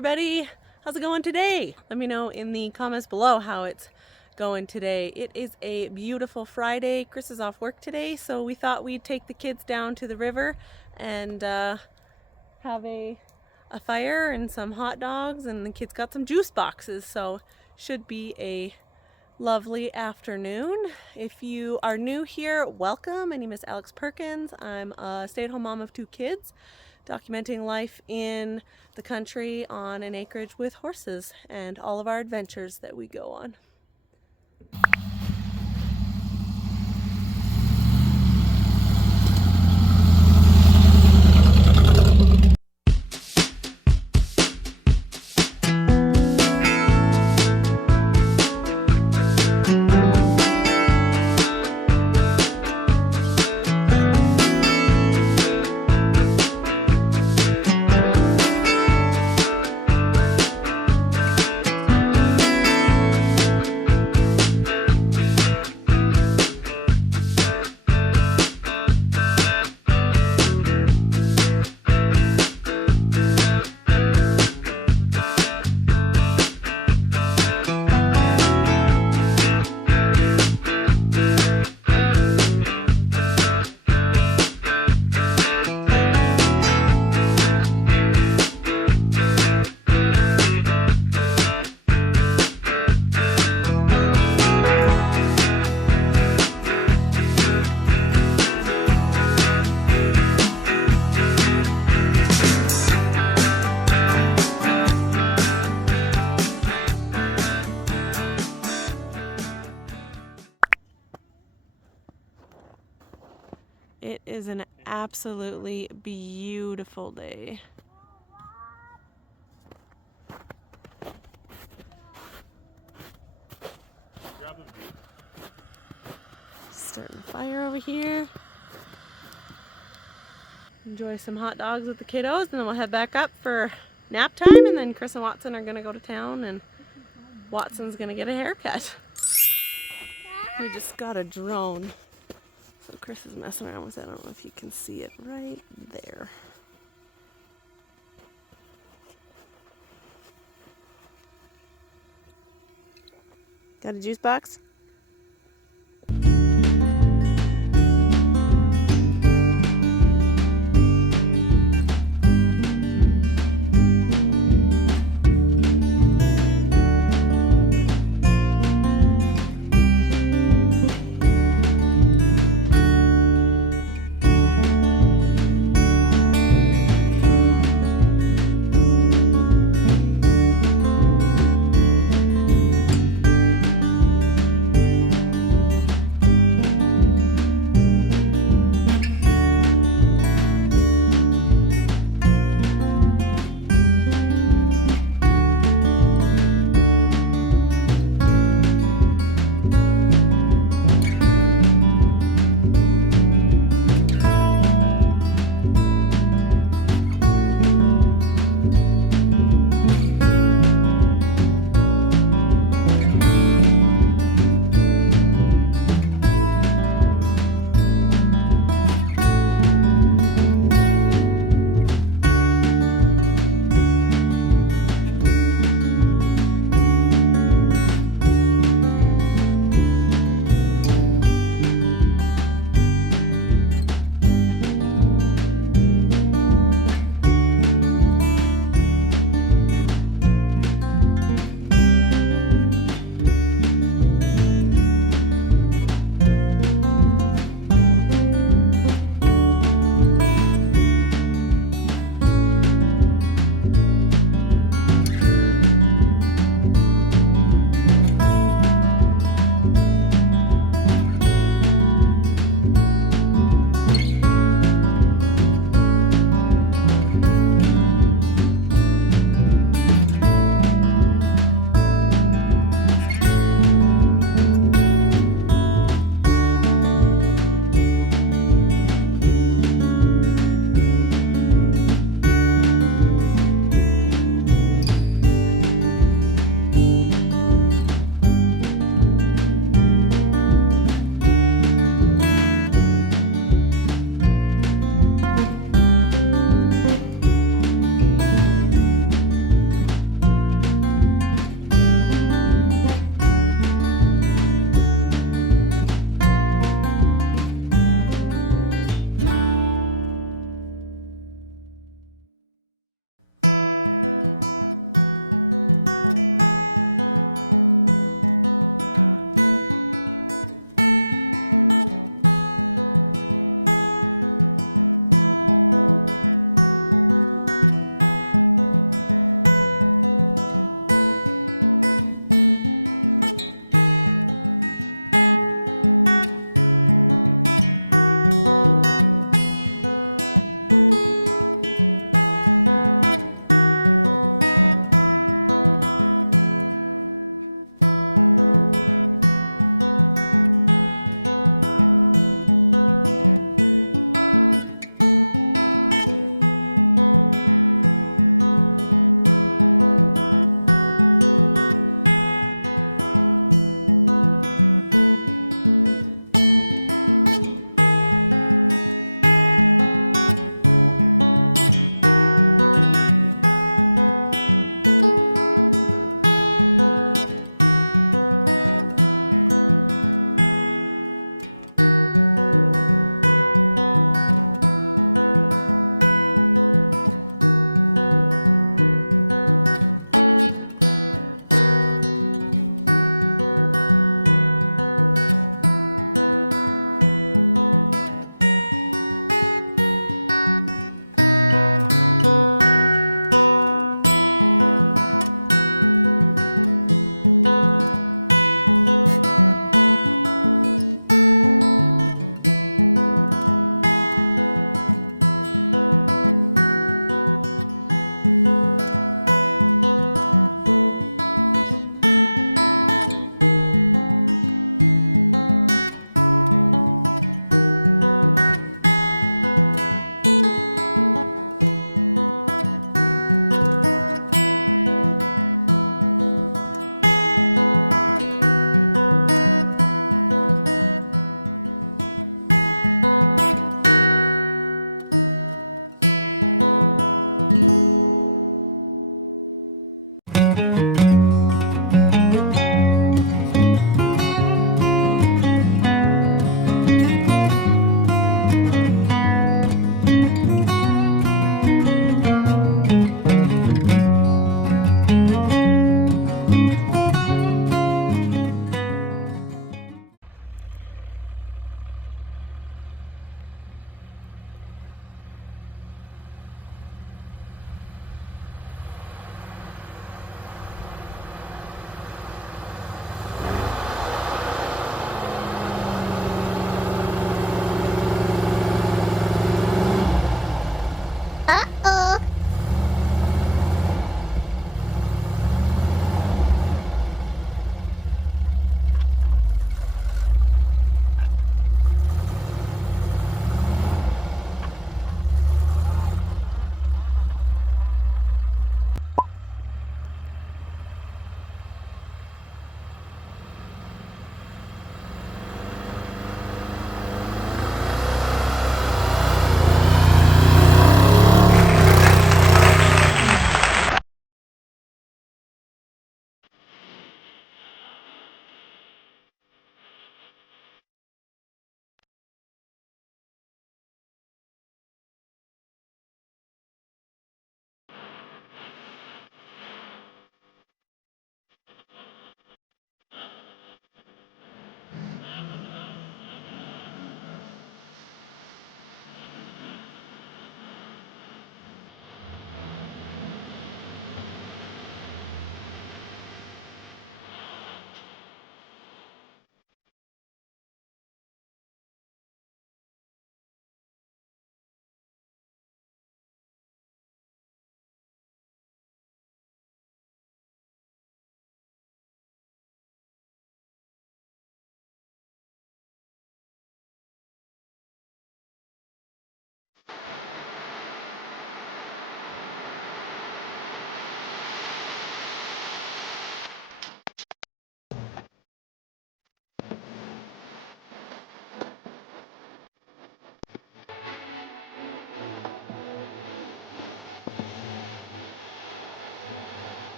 everybody. How's it going today? Let me know in the comments below how it's going today. It is a beautiful Friday. Chris is off work today, so we thought we'd take the kids down to the river and have a fire and some hot dogs, and the kids got some juice boxes, so should be a lovely afternoon. If you are new here, welcome. My name is Alex Perkins. I'm a stay-at-home mom of 2 kids, documenting life in the country on an acreage with horses and all of our adventures that we go on. It is an absolutely beautiful day. Starting a fire over here. Enjoy some hot dogs with the kiddos, and then we'll head back up for nap time, and then Chris and Watson are gonna go to town, and Watson's gonna get a haircut. We just got a drone. So Chris is messing around with it. I don't know if you can see it right there. Got a juice box?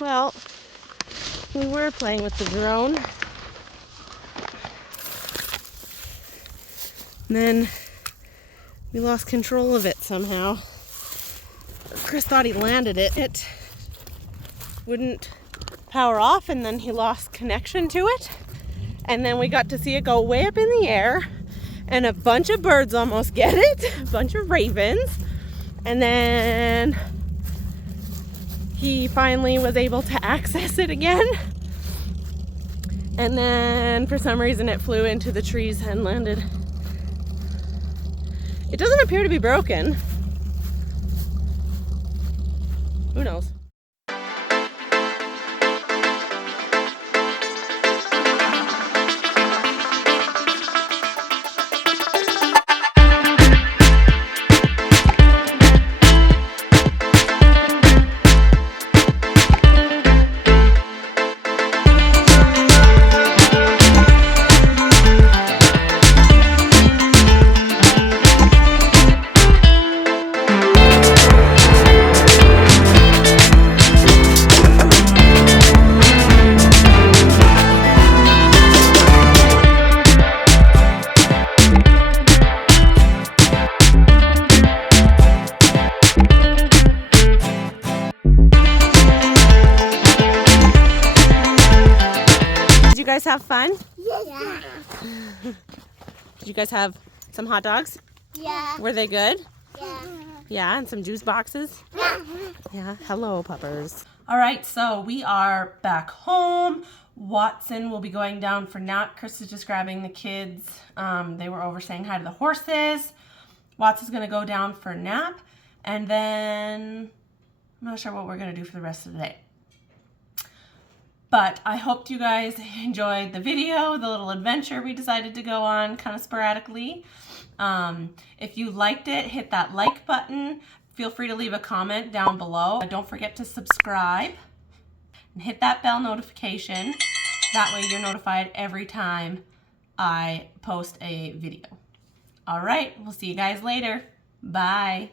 Well, we were playing with the drone. And then we lost control of it somehow. Chris thought he landed it. It wouldn't power off, and then he lost connection to it. And then we got to see it go way up in the air, and a bunch of birds almost get it, a bunch of ravens. And then he finally was able to access it again. And then for some reason it flew into the trees and landed. It doesn't appear to be broken. Who knows? Did you guys have fun? Yeah. Did you guys have some hot dogs? Yeah. Were they good? Yeah. Yeah, and some juice boxes? Yeah, hello puppers. All right, so we are back home. Watson will be going down for nap. Chris is just grabbing the kids. They were over saying hi to the horses. Watson's gonna go down for a nap, and then I'm not sure what we're gonna do for the rest of the day. But I hoped you guys enjoyed the video, the little adventure we decided to go on kind of sporadically. If you liked it, hit that like button. Feel free to leave a comment down below. Don't forget to subscribe and hit that bell notification. That way you're notified every time I post a video. All right, we'll see you guys later. Bye.